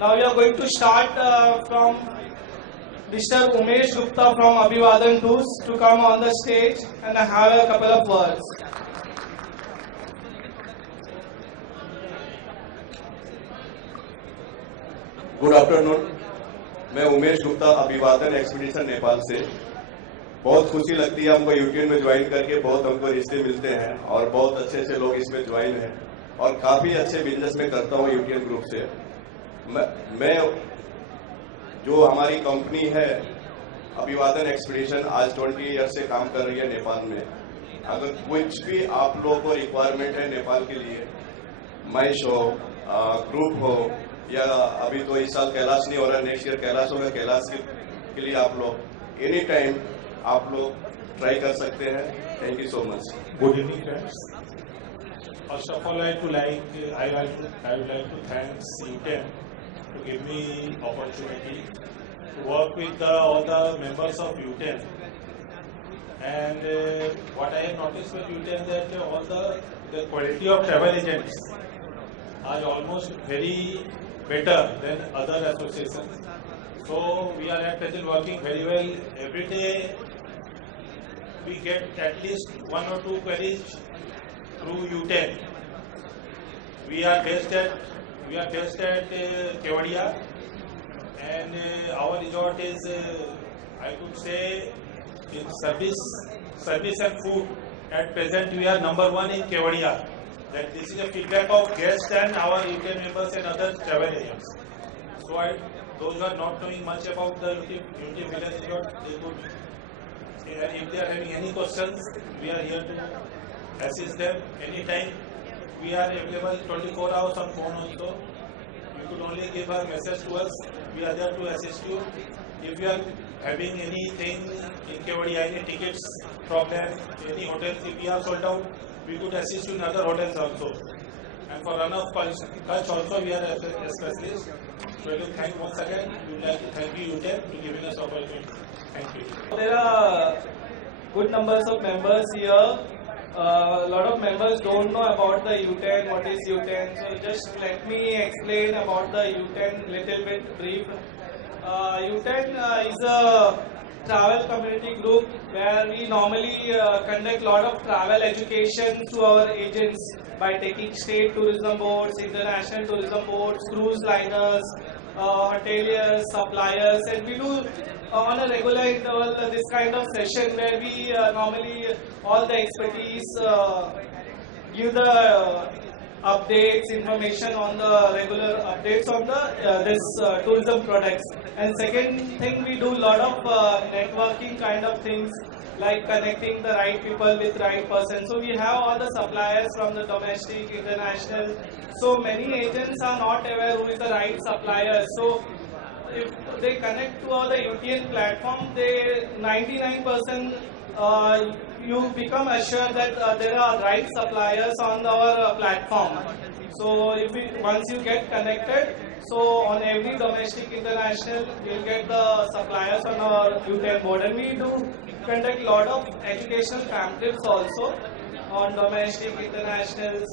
now we are going to start from Mr. Umesh Gupta from Abhivadan Tools to come on the stage and have a couple of words. Good afternoon. मैं उमेश गुप्ता अभिवादन expedition Nepal से। बहुत खुशी लगती है हमको यूटीएन में ज्वाइन करके, बहुत हमको रिश्ते मिलते हैं और बहुत अच्छे अच्छे लोग इसमें ज्वाइन हैं और काफी अच्छे बिजनेस में करता हूँ यूटीएन ग्रुप से। मैं जो हमारी कंपनी है अभिवादन एक्सपीडिशन आज 20 ईयर से काम कर रही है नेपाल में। अगर कुछ भी आप लोगों को रिक्वायरमेंट है नेपाल के लिए, मैश हो, ग्रुप हो, या अभी तो इस साल कैलाश नहीं हो रहा, नेक्स्ट ईयर कैलाश होगा, कैलाश के लिए आप लोग एनी टाइम आप लोग ट्राई कर सकते हैं। Thank you so much. Good evening friends. First of all I would like to thank UTEN to give me opportunity to work with all the members of UTEN. And what I have noticed with UTEN that all the quality of travel agents are almost very better than other associations. So we are at present working very well. Every day we get at least 1 or 2 queries through UTEN. We are based at Kevadia, and our resort is I could say in service and food. At present we are number 1 in Kevadia. That this is a feedback of guests and our UTEN members and other travel agents. So those who are not knowing much about the UTEN Village Resort, they could, if they are having any questions, we are here to assist them anytime. We are available 24 hours on phone also. You could only give a message to us. We are there to assist you. If you are having anything in Kevadia, any tickets problem, any hotels, if we are sold out, we could assist you in other hotels also. And for Run of Kutch also we are a specialist. So I will thank once again. We would like to thank you UTEN for giving us opportunity. Thank you. There are good numbers of members here. A lot of members don't know about the UTEN, what is UTEN. So just let me explain about the UTEN little bit brief. UTEN is a travel community group where we normally conduct lot of travel education to our agents by taking state tourism boards, international tourism boards, cruise liners, hoteliers, suppliers, and we do on a regular interval this kind of session where we normally all the expertise give the updates, information on the regular updates on the this tourism products. And second thing, we do lot of networking kind of things like connecting the right people with right person. So we have all the suppliers from the domestic, international. So many agents are not aware who is the right supplier. So if they connect to the UTN platform, they 99% you become assured that there are right suppliers on our platform. So once you get connected, so on every domestic, international, you'll get the suppliers on our UTEN board. And we do conduct a lot of educational pamphlets also on domestic, internationals.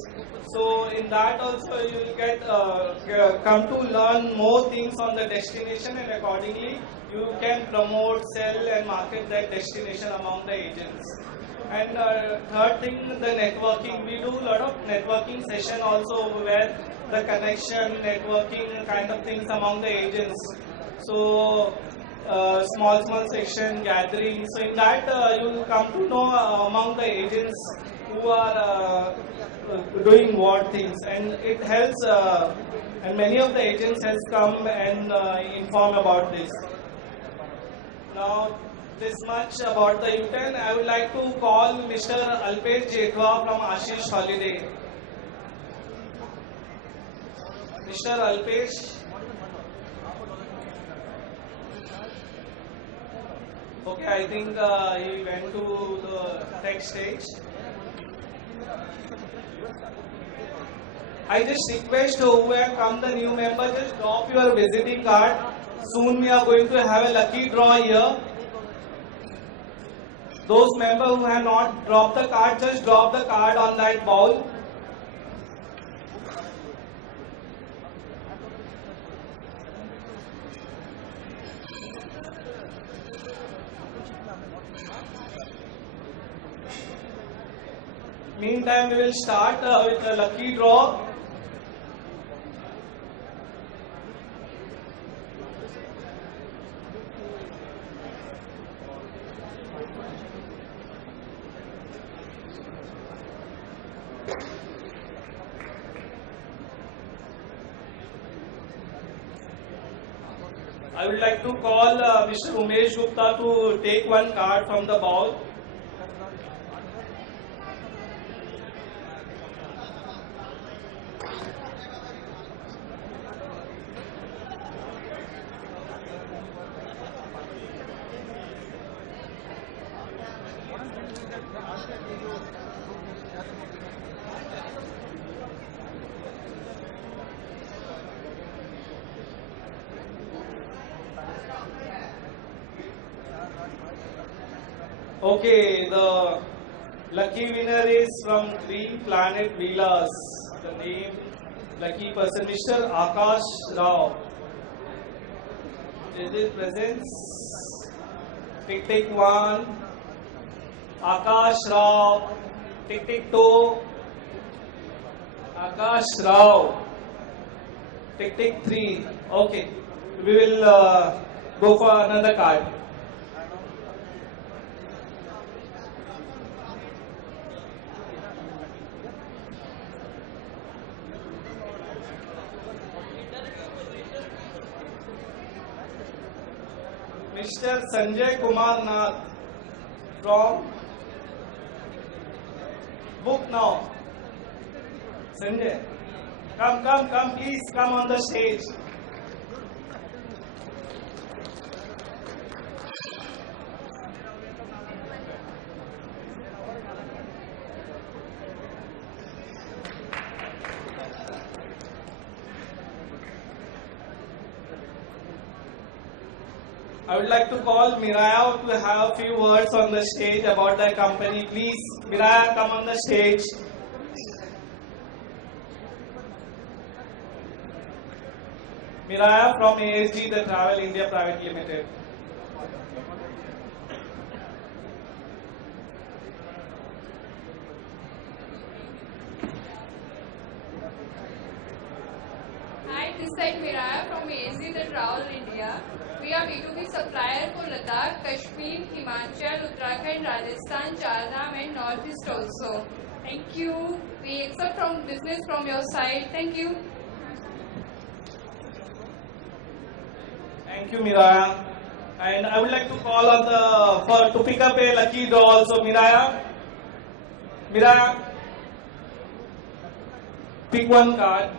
So in that also you will get come to learn more things on the destination, and accordingly you can promote, sell and market that destination among the agents. And third thing, the networking. We do a lot of networking session also where the connection, networking kind of things among the agents. So small section gathering. So in that you will come to know among the agents who are doing what things, and it helps. And many of the agents has come and inform about this. Now, this much about the UTEN. I would like to call Mr. Alpesh Jethwa from Ashish Holiday. Mr. Alpesh. Okay, I think he went to the tech stage. I just request who have come the new member, just drop your visiting card. Soon we are going to have a lucky draw here. Those members who have not dropped the card, just drop the card on that bowl. Meantime, we will start with a lucky draw. I would like to call Mr. Umesh Gupta to take one card from the ball. Okay, the lucky winner is from Green Planet Villas. The name, lucky person, Mr. Akash Rao. Is it present? Tick tick 1. Akash Rao. Tick tick 2. Akash Rao. Tick tick 3. Okay, we will go for another card. Mr. Sanjay Kumar Nath from Book Now. Sanjay, come, please come on the stage. I would like to call Miraya to have a few words on the stage about the company. Please, Miraya, come on the stage. Miraya from ASG, the Travel India Private Limited. Hi, this side Miraya from ASG, the Travel India. We are B2B supplier for Ladakh, Kashmir, Himachal, Uttarakhand, Rajasthan, Chardham and Northeast also. Thank you. We accept from business from your side. Thank you. Thank you, Miraya. And I would like to call on to pick up a lucky draw also, Miraya. Miraya, pick one card.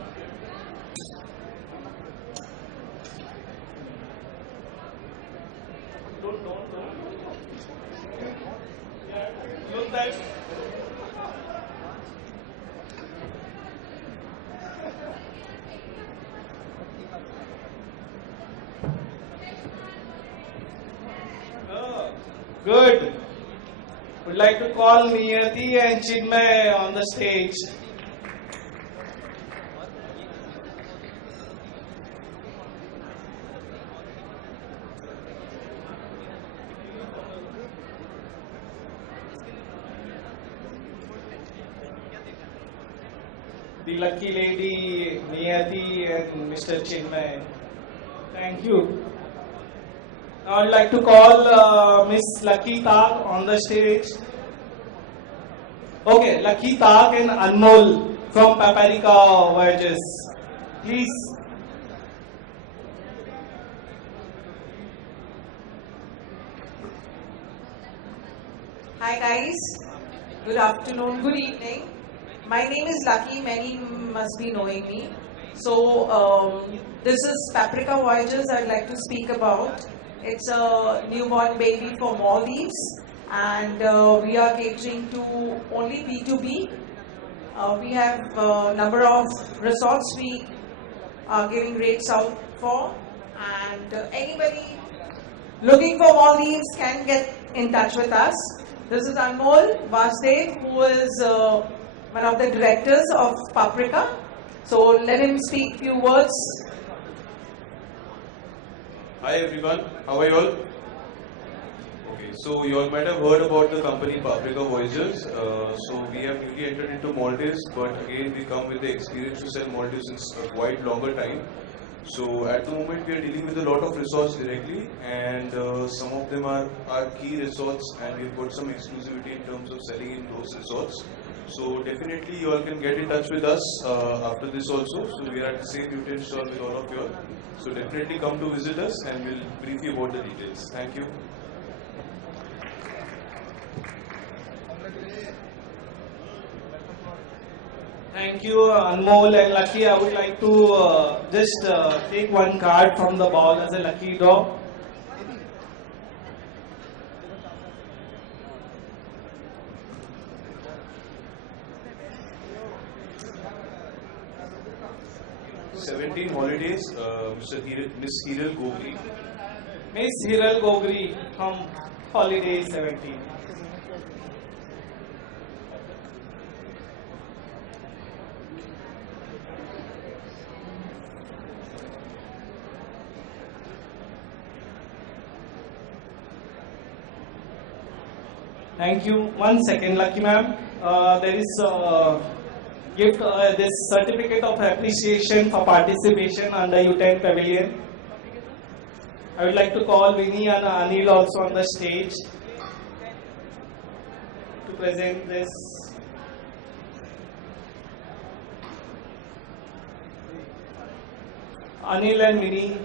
Don't. Yeah, look that. Oh, good. Would like to call Niyati and Chinmay on the stage. The lucky lady Niyati and Mr. Chinmay. Thank you. Now I'd like to call Miss Lucky Tak on the stage. Okay, Lucky Tak and Anmol from Paprika Voyages. Please. Hi guys, good afternoon, good evening. My name is Lucky, many must be knowing me. So this is Paprika Voyages I'd like to speak about. It's a newborn baby for Maldives and we are catering to only B2B. We have a number of resorts we are giving rates out for, and anybody looking for Maldives can get in touch with us. This is Anmol Vasudev, who is one of the directors of Paprika. So let him speak few words. Hi everyone, how are you all? Okay, so you all might have heard about the company Paprika Voyagers. So we have newly entered into Maldives, but again we come with the experience to sell Maldives in a quite longer time. So at the moment we are dealing with a lot of resorts directly, and some of them are our key resorts, and we've got some exclusivity in terms of selling in those resorts. So definitely you all can get in touch with us after this also. So we are at the same Newton stall with all of you all. So definitely come to visit us, and we'll brief you about the details. Thank you. Thank you, Anmol and Lucky. I would like to just take one card from the ball as a lucky draw. Seventeen holidays, Miss Hiral Gogri. Miss Hiral Gogri from Holiday 17. Thank you. 1 second, Lucky ma'am. There is gift this certificate of appreciation for participation under U10 Pavilion. I would like to call Vinny and Anil also on the stage to present this. Anil and Vinny.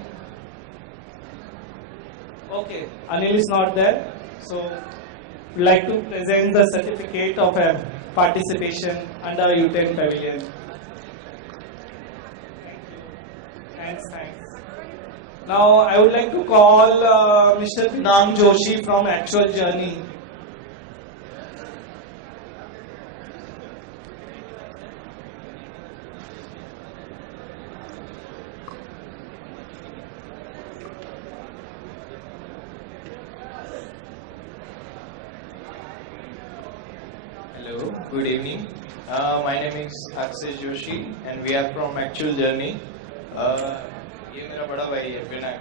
Okay, Anil is not there, so would like to present the certificate of participation under U10 Pavilion. Thanks. Now I would like to call Mr. Pinang Joshi from Actual Journey. Hello, good evening. My name is Akshay Joshi and we are from Actual Journey. ये मेरा बड़ा भाई है पिनाक।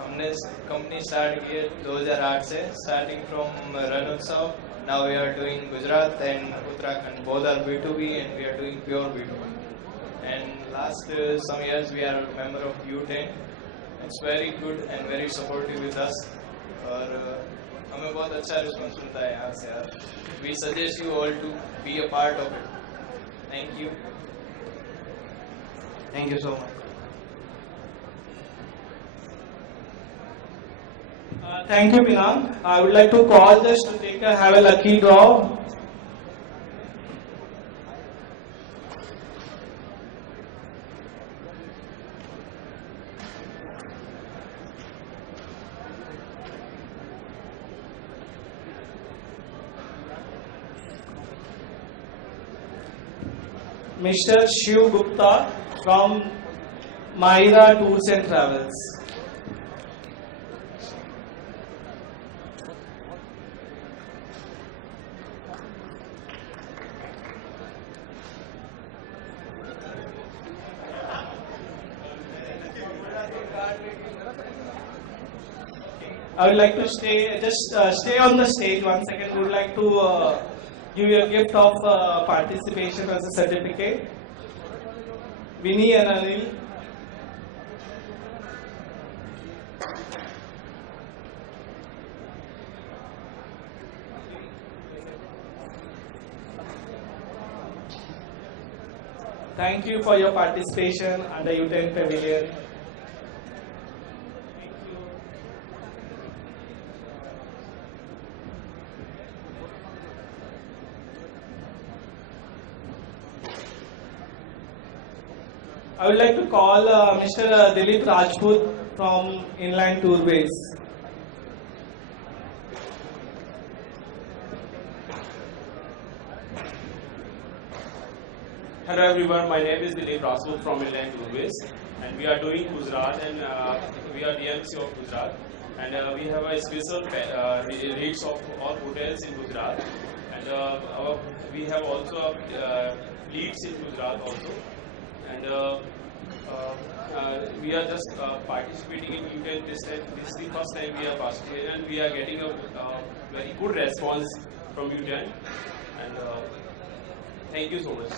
हमने company start की है 2008 से, starting from Rannotsav. Now we are doing Gujarat and Uttarakhand, both are B2B and we are doing pure B2B. And last some years we are a member of U10. It's very good and very supportive with us. और हमें बहुत अच्छा response मिलता है यहाँ से यार. We suggest you all to be a part of it. Thank you. Thank you so much. Thank you, Pinang. I would like to call this to have a lucky draw. Mr. Shiv Gupta from Mahira Tours and Travels. I would like to stay on the stage 1 second. We would like to give you a gift of participation as a certificate. Vinny and Anil. Thank you for your participation under U10 Pavilion. I would like to call Mr. Dilip Rajput from Inline Tourways. Hello everyone, my name is Dilip Rajput from Inline Tourways, and we are doing Gujarat, and we are DMC of Gujarat, and we have a special rates of all hotels in Gujarat, and we have also leads in Gujarat also, and we are just participating in UTEN this time. This is the first time we are participating, and we are getting a very good response from UTEN. And thank you so much.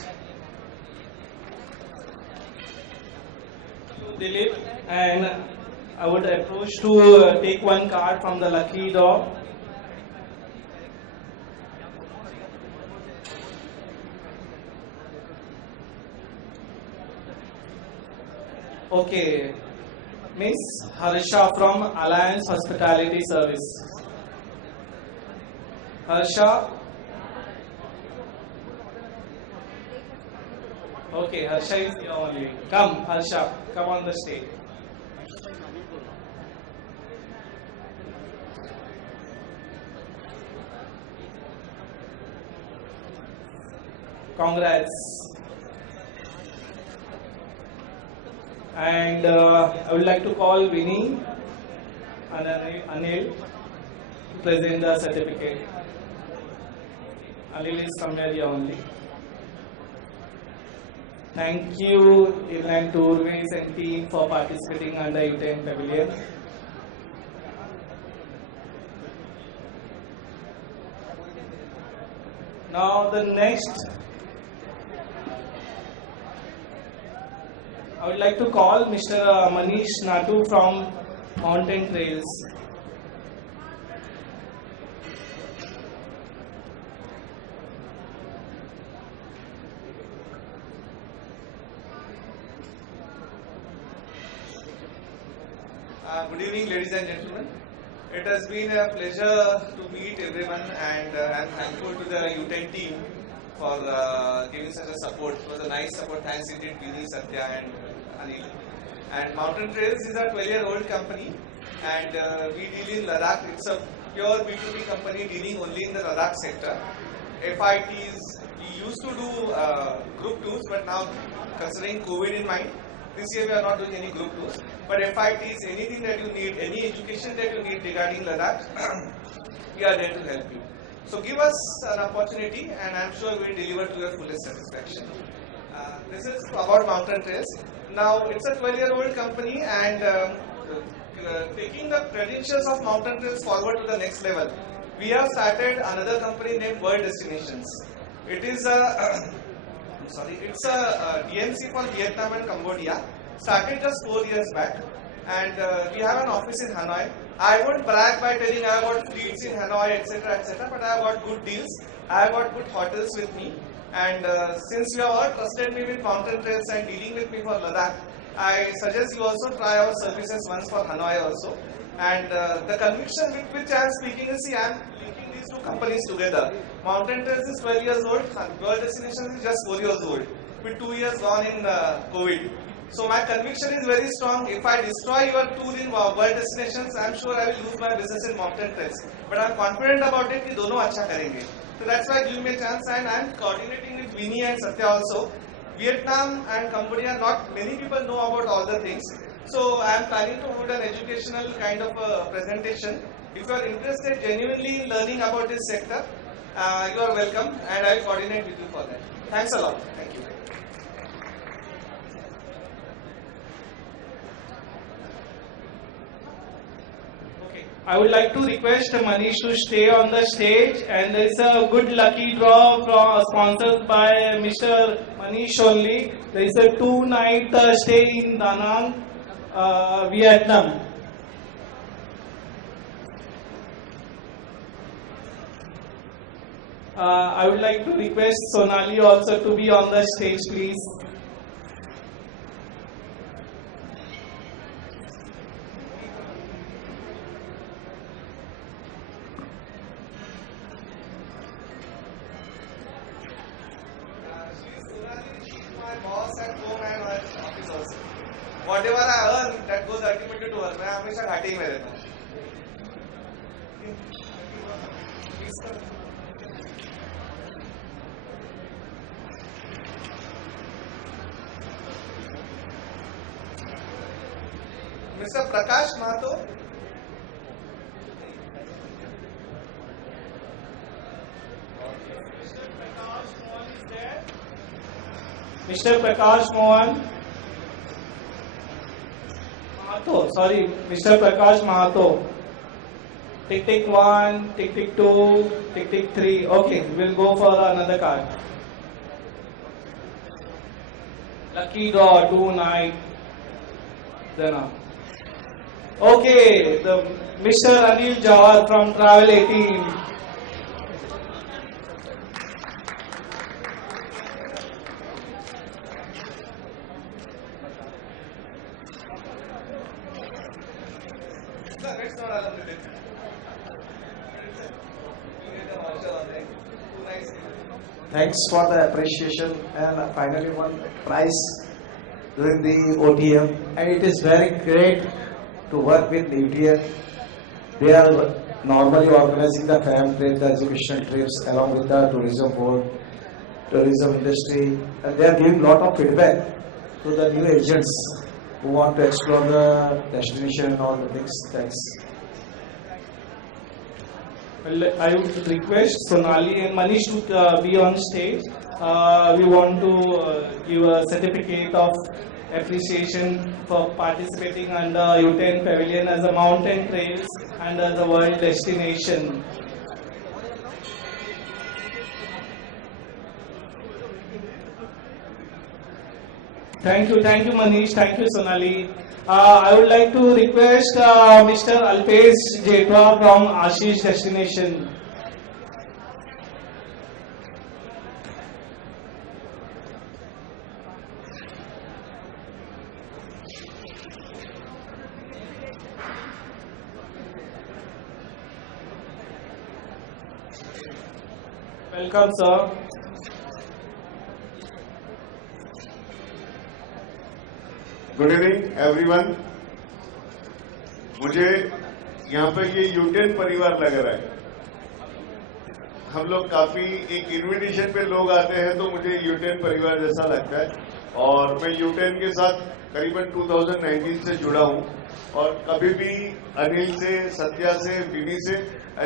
Dilip, and I would approach to take one card from the lucky draw. Okay, Miss Harsha from Alliance Hospitality Service. Harsha. Okay, Harsha is here only. Come, Harsha, come on the stage. Congrats. And I would like to call Vinny and Anil to present the certificate. Anil is somewhere here only. Thank you, Inland Tourways and team for participating under UTEN Pavilion. Now the next, I would like to call Mr. Manish Natu from Mountain Trails. Good evening, ladies and gentlemen. It has been a pleasure to meet everyone, and I am thankful to the UTEN team for giving such a support. It was a nice support. Thanks indeed, Vinny, Satya, and Anil. And Mountain Trails is a 12-year-old company, and we deal in Ladakh. It's a pure B2B company dealing only in the Ladakh sector. FITs, we used to do group tours, but now considering COVID in mind, this year we are not doing any group tours. But FITs, anything that you need, any education that you need regarding Ladakh, we are there to help you. So give us an opportunity, and I am sure we will deliver to your fullest satisfaction. This is about Mountain Trails. Now it's a 12-year-old company, and taking the credentials of Mountain Trails forward to the next level, we have started another company named World Destinations. It is a it's a DMC for Vietnam and Cambodia. Started just 4 years back, and we have an office in Hanoi. I won't brag by telling I have got fleets in Hanoi, etc., but I have got good deals. I have got good hotels with me, and since you have all trusted me with Mountain Trails and dealing with me for Ladakh, I suggest you also try our services once for Hanoi also. And the conviction with which I am speaking is, see, I am linking these two companies together. Mountain Trails is 12 years old, World Destinations is just 4 years old, with 2 years gone in COVID. So my conviction is very strong. If I destroy your tour in World Destinations, I am sure I will lose my business in Mountain Trails. But I am confident about it that dono acha karenge. So that's why give me a chance, and I am coordinating with Vinny and Satya also. Vietnam and Cambodia, not many people know about all the things. So I am planning to hold an educational kind of a presentation. If you are interested genuinely in learning about this sector, you are welcome, and I will coordinate with you for that. Thanks a lot. Thank you. I would like to request Manish to stay on the stage, and there is a good lucky draw sponsored by Mr. Manish only. There is a 2-night stay in Da Nang, Vietnam. I would like to request Sonali also to be on the stage, please. Whatever I earn, that goes ultimately to her. मैं हमेशा घाटे ही में रहता हूँ. Mr. Prakash Mahato. Mr. Prakash Mohan. Mahato, sorry, Mr. Prakash Mahato. Tick tick 1, tick tick 2, tick tick 3. Okay, we'll go for another card. Lucky draw 2 9. Then okay, the Mr. Anil Jawad from Travel 18. Thanks for the appreciation and finally one prize during the OTM, and it is very great to work with UTN. They are normally organizing the FAM trip, the education trips along with the tourism board, tourism industry, and they are giving lot of feedback to the new agents who want to explore the destination and all the things. Thanks. Well, I would request Sonali and Manish to be on stage. We want to give a certificate of appreciation for participating under U10 Pavilion as a mountain trails and as a world destination. Thank you Manish, thank you Sonali. I would like to request Mr. Alpesh Jetwa from Ashish Destination. Welcome sir. Good evening everyone. मुझे यहाँ पे ये यूटेन परिवार लग रहा है। हम लोग काफी एक इनविटेशन पे लोग आते हैं तो मुझे यूटेन परिवार जैसा लगता है और मैं यूटेन के साथ करीबन 2019 से जुड़ा हूँ और कभी भी अनिल से, सत्या से, विनी से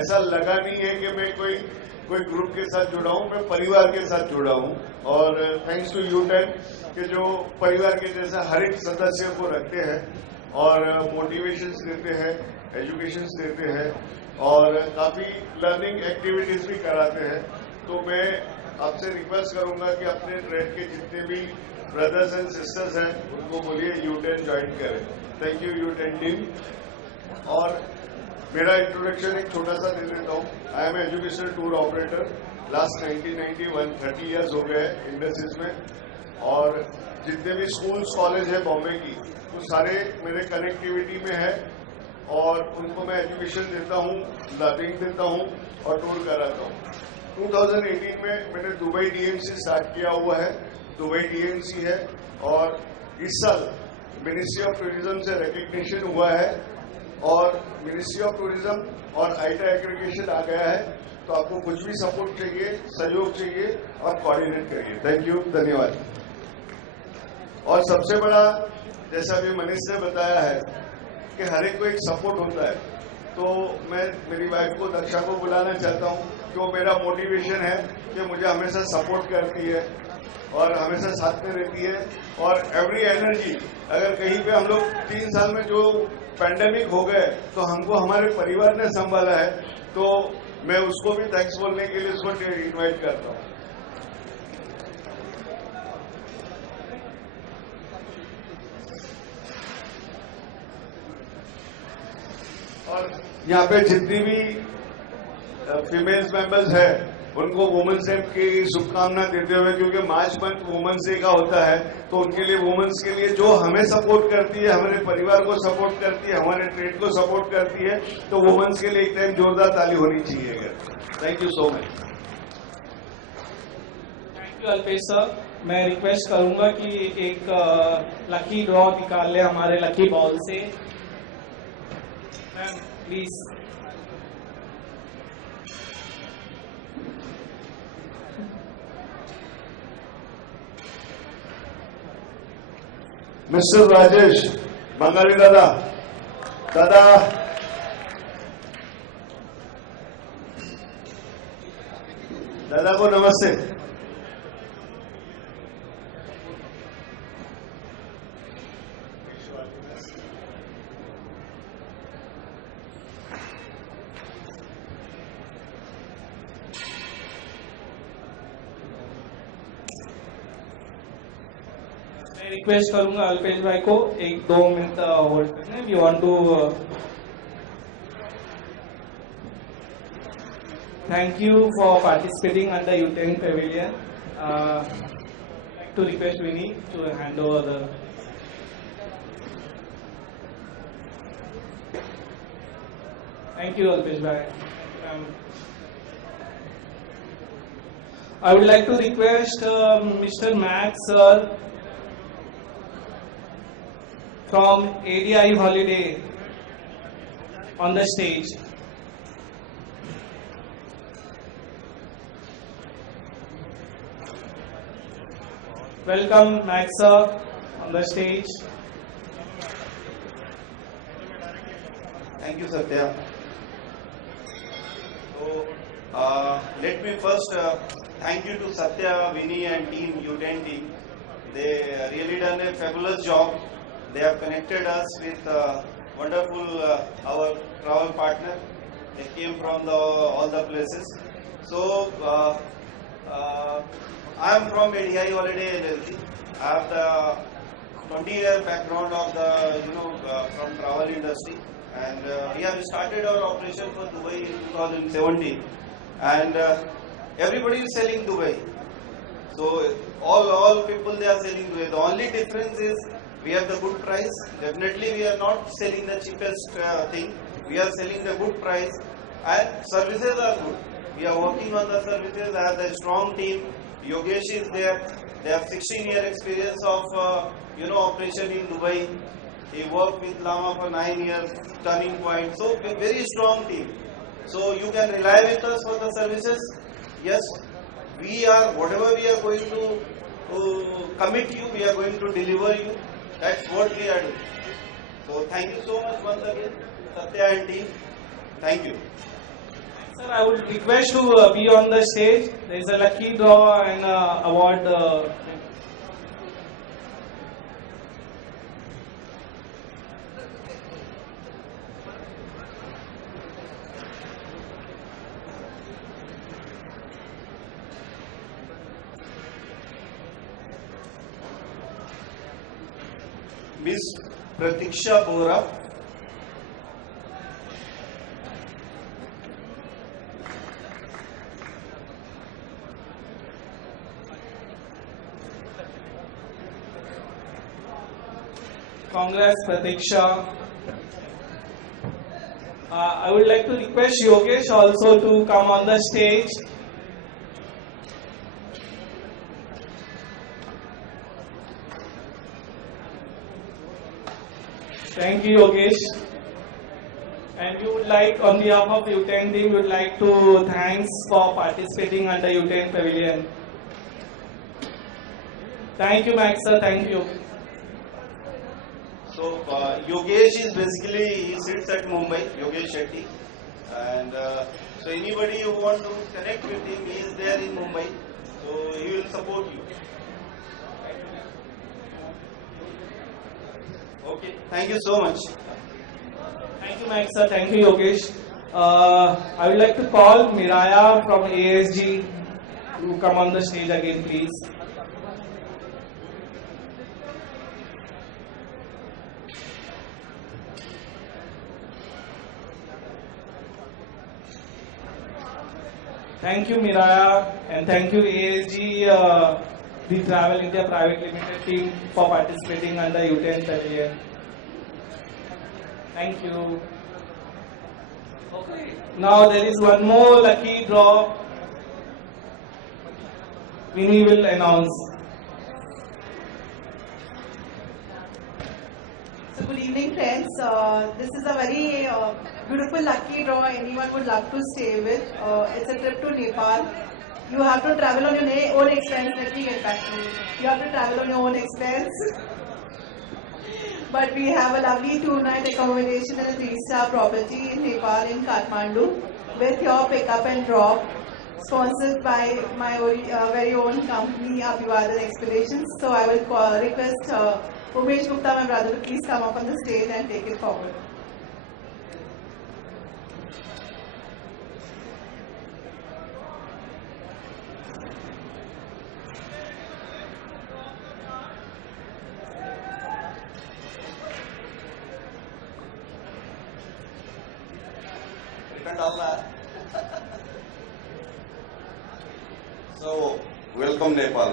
ऐसा लगा नहीं है कि मैं कोई ग्रुप के साथ जुड़ा हूँ। मैं परिवार के साथ जुड़ा हूँ और थैंक्स टू यूटेन कि जो परिवार के जैसा हर एक सदस्य को रखते हैं और मोटिवेशंस देते हैं, एजुकेशंस देते हैं और काफी लर्निंग एक्टिविटीज भी कराते हैं। तो मैं आपसे रिक्वेस्ट करूंगा कि अपने ट्रेड के जितने भी ब्रदर्स एंड सिस्टर्स हैं उनको बोलिए यूटेन ज्वाइन करें। थैंक यू यूटेन टीम। और मेरा इंट्रोडक्शन एक छोटा सा दे देता हूँ। I am educational tour operator. Last 1991 30 years हो गए इंडस्ट्रीज में और जितने भी स्कूल्स कॉलेज है बॉम्बे की वो सारे मेरे कनेक्टिविटी में है और उनको मैं एजुकेशन देता हूँ, लर्निंग देता हूँ और टूर कराता हूँ। 2018 में मैंने दुबई डीएमसी स्टार्ट किया हुआ है। दुबई डीएमसी है और इस साल मिनिस्ट्री ऑफ टूरिज्म से रिकग्निशन हुआ है और मिनिस्ट्री ऑफ टूरिज्म और आईटा एग्रीगेशन आ गया है। तो आपको कुछ भी सपोर्ट चाहिए, सहयोग चाहिए और कोऑर्डिनेट करिए। थैंक यू, धन्यवाद। और सबसे बड़ा जैसा अभी मनीष ने बताया है कि हर एक को एक सपोर्ट होता है, तो मैं मेरी वाइफ को दक्षा को बुलाना चाहता हूँ कि वो मेरा मोटिवेशन है कि मुझे हमेशा सपोर्ट करती है और हमेशा साथ में रहती है और एवरी एनर्जी। अगर कहीं पे हम लोग 3 साल में जो पैंडेमिक हो गए तो हमको हमारे परिवार ने संभाला है, तो मैं उसको भी थैंक्स बोलने के लिए उसको इनवाइट करता हूँ। और यहाँ पे जितनी भी फीमेल्स मेंबर्स है उनको वुमेन्स डे की शुभकामना देते हुए, क्योंकि मार्च मंथ वुमेन्स डे का होता है, तो उनके लिए वुमेन्स के लिए जो हमें सपोर्ट करती है, हमारे परिवार को सपोर्ट करती है, हमारे ट्रेड को सपोर्ट करती है, तो वुमेन्स के लिए एक टाइम जोरदार ताली होनी चाहिए। Thank you so much. Thank you Alpesh sir. मैं रिक्वेस्ट करूंगा कि एक लकी ड्रॉ निकाल ले हमारे लकी बॉल से। Ma'am please. Mister Rajesh Bengali दादा को नमस्ते। रिक्वेस्ट करूंगा अल्पेश भाई को 1-2 मिनट होल्ड करने. We want to thank you for participating at the U10 Pavilion. To request Vinny to hand over the. Thank you, Alpesh bhai. I would like to request Mr. Max sir from ADI Holiday on the stage. Welcome Max sir on the stage. Thank you, Satya. So, let me first thank you to Satya, Vinny and team, U10 team. They really done a fabulous job. They have connected us with wonderful our travel partner. They came from all the places. So, I am from ADI Holiday LLC. I have the 20-year background of the from travel industry, and we have started our operation for Dubai in 2017, and everybody is selling Dubai. So all people they are selling Dubai. The only difference is we have the good price. Definitely we are not selling the cheapest thing. We are selling the good price, and services are good. We are working on the services. I have a strong team. Yogesh is there. They have 16-year experience of operation in Dubai. He worked with Lama for 9 years, Turning Point. So very strong team. So you can rely with us for the services. Yes, we are whatever we are going to commit you, we are going to deliver you. That's what we are doing. So thank you so much once again, Satya and team. Thank you. Sir, I would request to be on the stage. There is a lucky draw and award. Miss Pratiksha Bora. Congrats, Pratiksha. I would like to request Yogesh also to come on the stage. Thank you, Yogesh. And you would like, on behalf of U10 team, would like to thanks for participating under U10 Pavilion. Thank you, Max sir. Thank you. So Yogesh is basically, he sits at Mumbai, Yogesh Shetty, and so anybody who want to connect with him, he is there in Mumbai, so he will support you. Okay, thank you so much. Thank you, Max sir. Thank you, Yogesh. I would like to call Miraya from ASG to come on the stage again, please. Thank you, Miraya, and thank you, ASG, the Travel India Private Limited team, for participating under U10 Pavilion. Thank you. Okay. Now there is one more lucky draw. We will announce. So good evening, friends. This is a very beautiful lucky draw anyone would love to stay with. It's a trip to Nepal. You have to travel on your own expense. Let me get back to you. You have to travel on your own expense. But we have a lovely 2-night accommodation in a 3-star property in Nepal, in Kathmandu, with your pickup and drop, sponsored by my very own company, Abhivadan Expeditions. So I will request Umesh Gupta, my brother, to please come up on the stage and take it forward. ढक्कन डालना है. So welcome Nepal.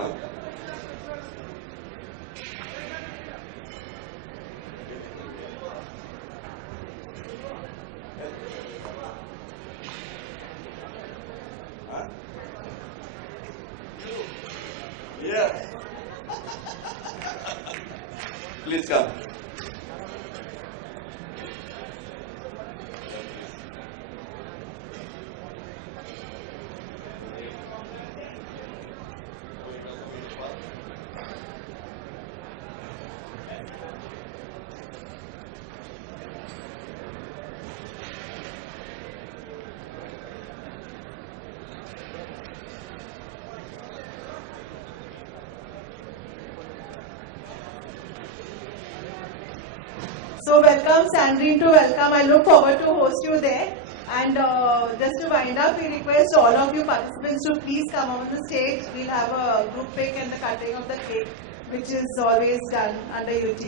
Yes. Please come. So welcome Sandrine to welcome. I look forward to host you there. And just to wind up, we request all of you participants to please come on the stage. We'll have a group pic and the cutting of the cake, which is always done under UT.